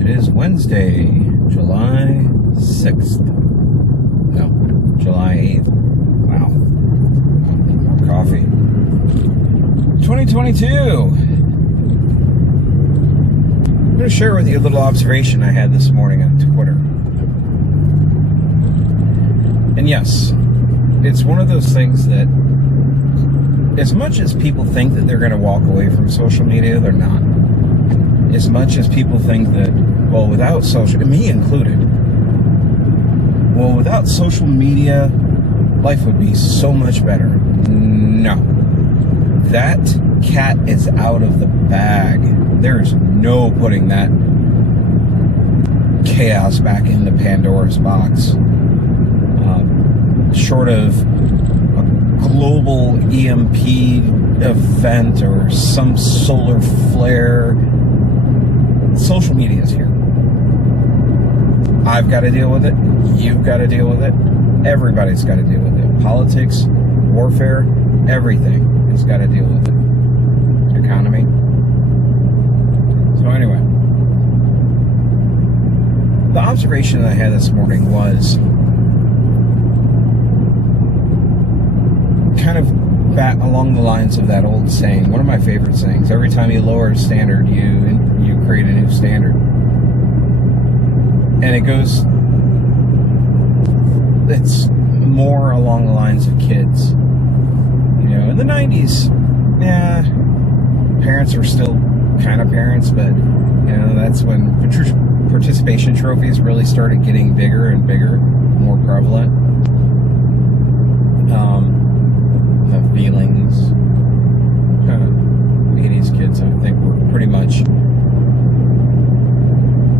It is Wednesday, July 6th. No, July 8th. Wow. More coffee. 2022. I'm going to share with you a little observation I had this morning on Twitter. And yes, it's one of those things that as much as people think that they're going to walk away from social media, they're not. As much as people think that, well, without social, me included, well, without social media, life would be so much better. No. That cat is out of the bag. There's no putting that chaos back into Pandora's box. Short of a global EMP event or some solar flare, social media is here. I've got to deal with it. You've got to deal with it. Everybody's got to deal with it. Politics, warfare, everything has got to deal with it. Economy. So anyway, the observation that I had this morning was kind of back along the lines of that old saying, one of my favorite sayings: every time you lower a standard, you create a new standard. And it goes, it's more along the lines of kids. You know, in the 90s, yeah, parents were still kind of parents, but, you know, that's when participation trophies really started getting bigger and bigger, more prevalent. The feelings. 80s kids, I think, were pretty much,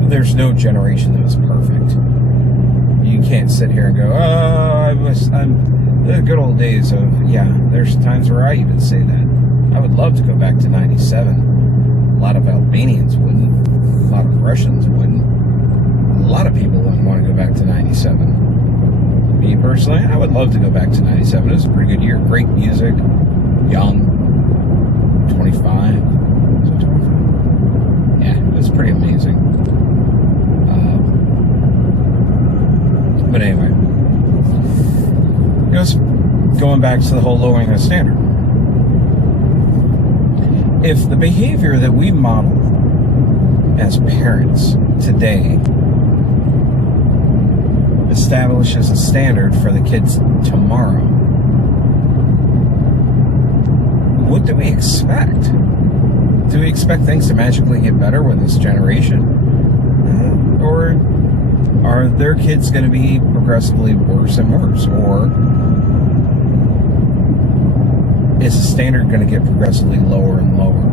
there's no generation that was perfect. You can't sit here and go, I'm the good old days of, yeah, there's times where I even say that. I would love to go back to 97. A lot of Albanians wouldn't. A lot of Russians wouldn't. A lot of people wouldn't want to go back to 97. Me personally, I would love to go back to 97. It was a pretty good year. Great music. Young. 25. Was it 25? Yeah, it was pretty amazing. But anyway, going back to the whole lowering the standard. If the behavior that we model as parents today establishes a standard for the kids tomorrow, what do we expect? Do we expect things to magically get better with this generation? Or are their kids going to be progressively worse and worse? Or is the standard going to get progressively lower and lower?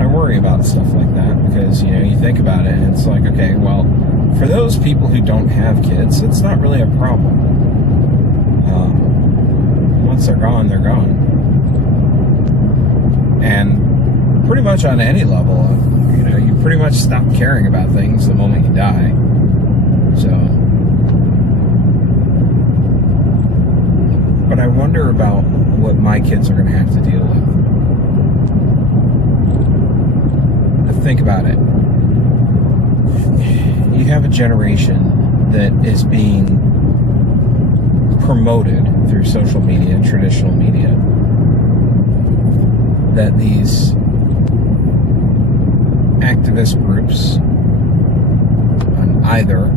I worry about stuff like that because, you know, you think about it and it's like, okay, well, for those people who don't have kids, it's not really a problem. Once they're gone, they're gone. And pretty much on any level, you know, you pretty much stop caring about things the moment you die. So, but I wonder about what my kids are going to have to deal with. Think about it. You have a generation that is being promoted through social media, traditional media, that these activist groups on either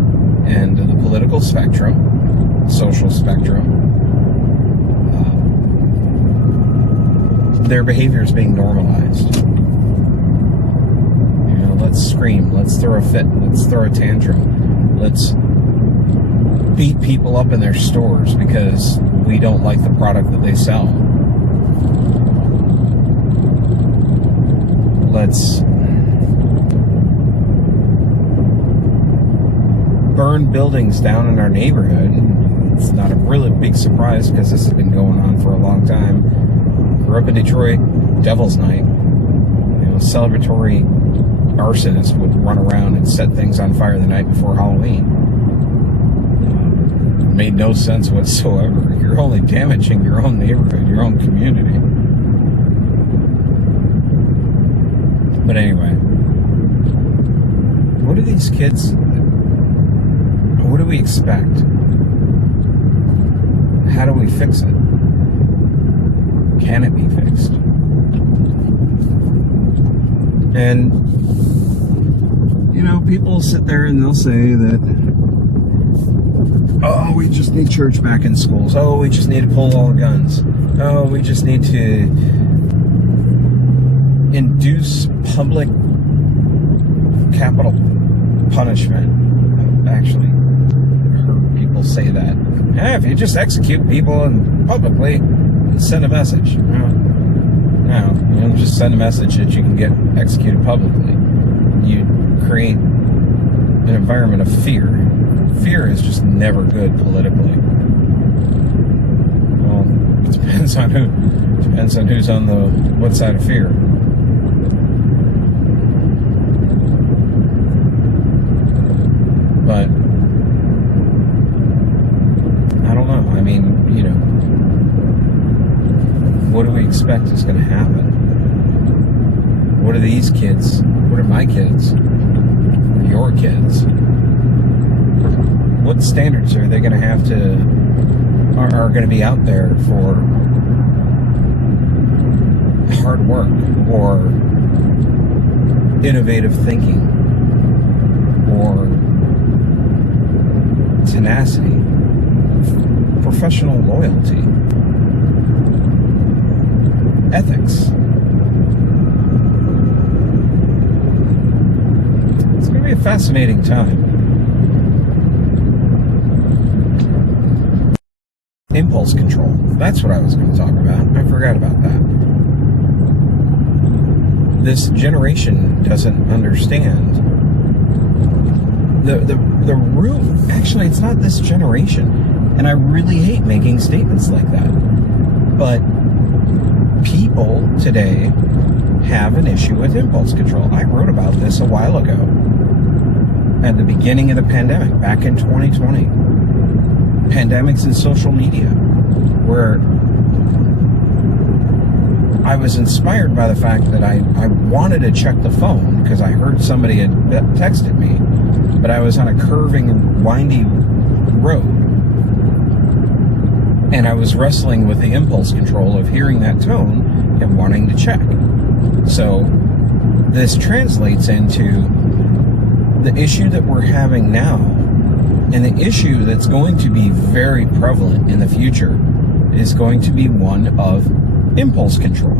end of the political spectrum, social spectrum, their behavior is being normalized. You know, let's scream, let's throw a fit, let's throw a tantrum, let's beat people up in their stores because we don't like the product that they sell. Let's burn buildings down in our neighborhood. It's not a really big surprise because this has been going on for a long time. Grew up in Detroit, Devil's Night. You know, celebratory arsonists would run around and set things on fire the night before Halloween. Made no sense whatsoever. You're only damaging your own neighborhood, your own community. But anyway, what do these kids, what do we expect? How do we fix it? Can it be fixed? And, you know, people sit there and they'll say that, oh, we just need church back in schools. Oh, we just need to pull all the guns. Oh, we just need to induce public capital punishment. I've actually heard people say that. If you just execute people and publicly and send a message. No, you don't just send a message that you can get executed publicly. You create an environment of fear. Fear is just never good politically. Well, it depends on who's on the what side of fear. But I don't know. I mean, you know, what do we expect is going to happen? What are these kids? What are my kids? Your kids? What standards are they going to have to, are going to be out there for hard work or innovative thinking or tenacity, professional loyalty, ethics? It's going to be a fascinating time. Impulse control. That's what I was going to talk about. I forgot about that. This generation doesn't understand the root. Actually, it's not this generation. And I really hate making statements like that. But people today have an issue with impulse control. I wrote about this a while ago. At the beginning of the pandemic, back in 2020. Pandemics and social media, where I was inspired by the fact that I wanted to check the phone because I heard somebody had texted me, but I was on a curving, windy road, and I was wrestling with the impulse control of hearing that tone and wanting to check. So this translates into the issue that we're having now. And the issue that's going to be very prevalent in the future is going to be one of impulse control.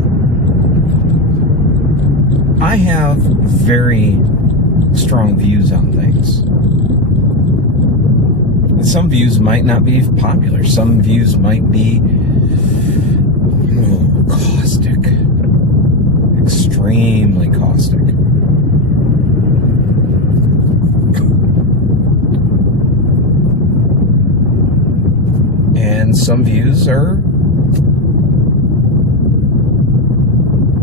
I have very strong views on things. Some views might not be popular. Some views might be caustic. Extremely caustic. And some views are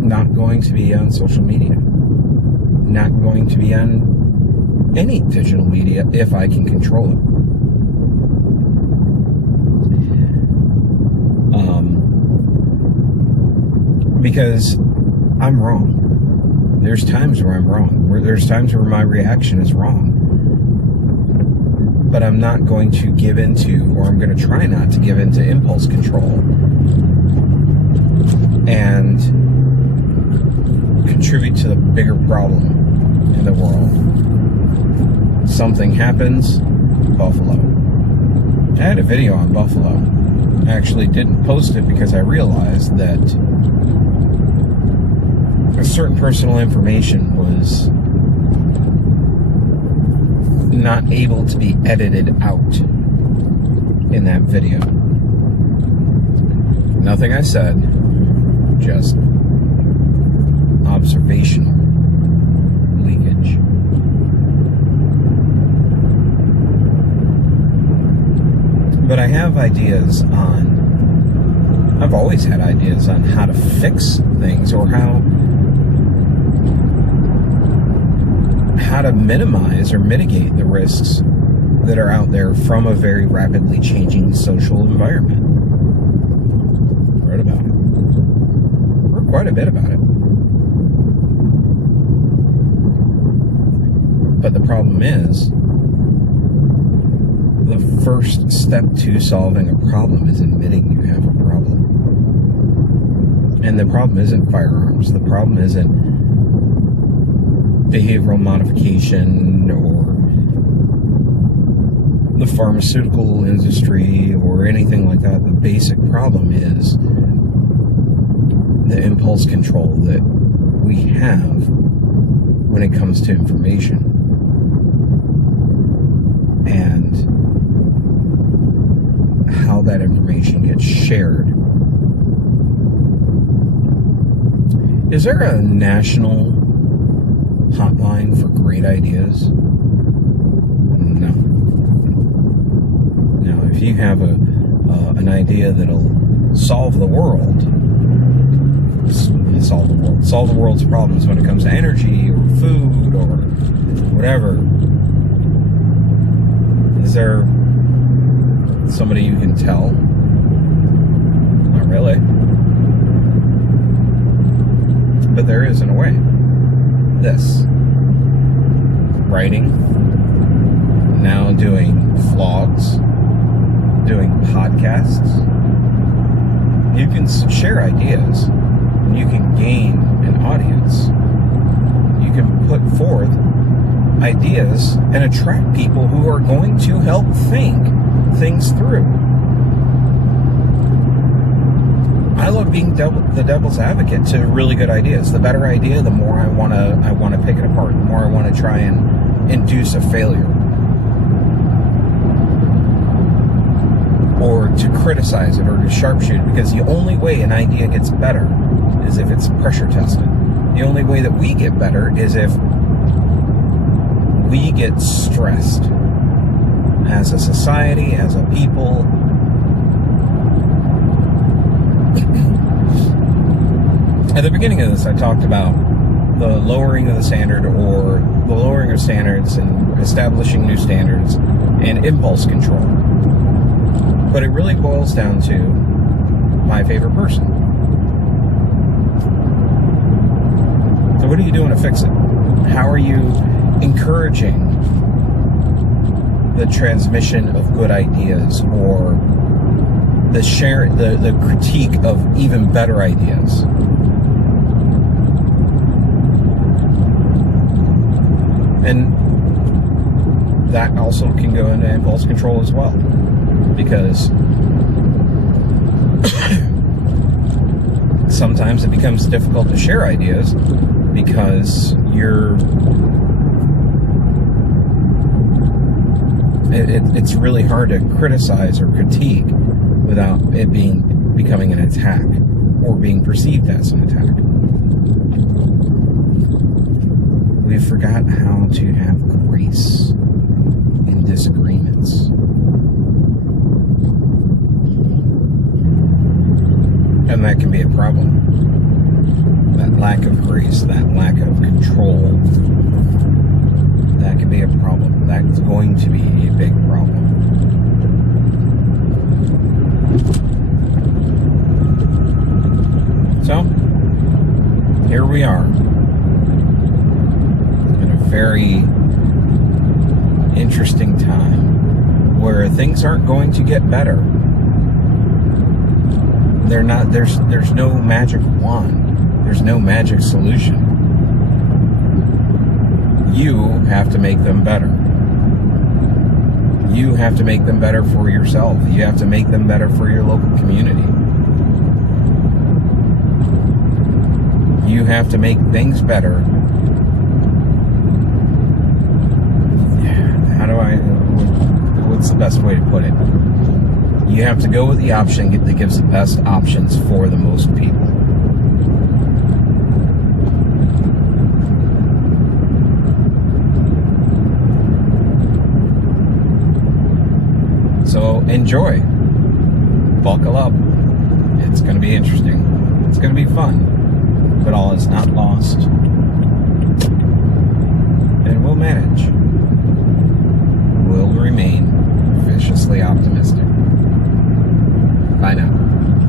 not going to be on social media, not going to be on any digital media if I can control it. Because I'm wrong. There's times where I'm wrong. There's times where my reaction is wrong. But I'm not going to give into, or I'm going to try not to give into impulse control and contribute to the bigger problem in the world. Something happens, Buffalo. I had a video on Buffalo. I actually didn't post it because I realized that a certain personal information was not able to be edited out in that video. Nothing I said, just observational leakage. But I have ideas on, I've always had ideas on how to fix things, or how to minimize or mitigate the risks that are out there from a very rapidly changing social environment. Read about it. Wrote quite a bit about it. But the problem is, the first step to solving a problem is admitting you have a problem. And the problem isn't firearms. The problem isn't behavioral modification or the pharmaceutical industry or anything like that. The basic problem is the impulse control that we have when it comes to information. And how that information gets shared. Is there a national hotline for great ideas? No. Now, if you have an idea that'll solve the world, solve the world's problems when it comes to energy or food or whatever, is there somebody you can tell? Not really. But there is in a way. This. Writing. Now doing vlogs. Doing podcasts. You can share ideas. And you can gain an audience. You can put forth ideas and attract people who are going to help think things through. I love being the devil's advocate to really good ideas. The better idea, the more I want to pick it apart. The more I want to try and induce a failure, or to criticize it, or to sharpshoot it. Because the only way an idea gets better is if it's pressure tested. The only way that we get better is if we get stressed as a society, as a people. At the beginning of this, I talked about the lowering of the standard, or the lowering of standards and establishing new standards and impulse control. But it really boils down to my favorite person. So what are you doing to fix it? How are you encouraging the transmission of good ideas, or the critique of even better ideas? And that also can go into impulse control as well, because sometimes it becomes difficult to share ideas because it's really hard to criticize or critique without it becoming an attack or being perceived as an attack. We forgot how to have grace in disagreements. And that can be a problem. That lack of grace, that lack of control, that can be a problem. That's going to be a big problem. So, here we are. In a very interesting time where things aren't going to get better. They're not. There's no magic wand. There's no magic solution. You have to make them better. You have to make them better for yourself. You have to make them better for your local community. You have to make things better. What's the best way to put it? You have to go with the option that gives the best options for the most people. So enjoy. Buckle up. It's going to be interesting. It's going to be fun. But all is not lost. And we'll manage. We'll remain viciously optimistic. Bye now.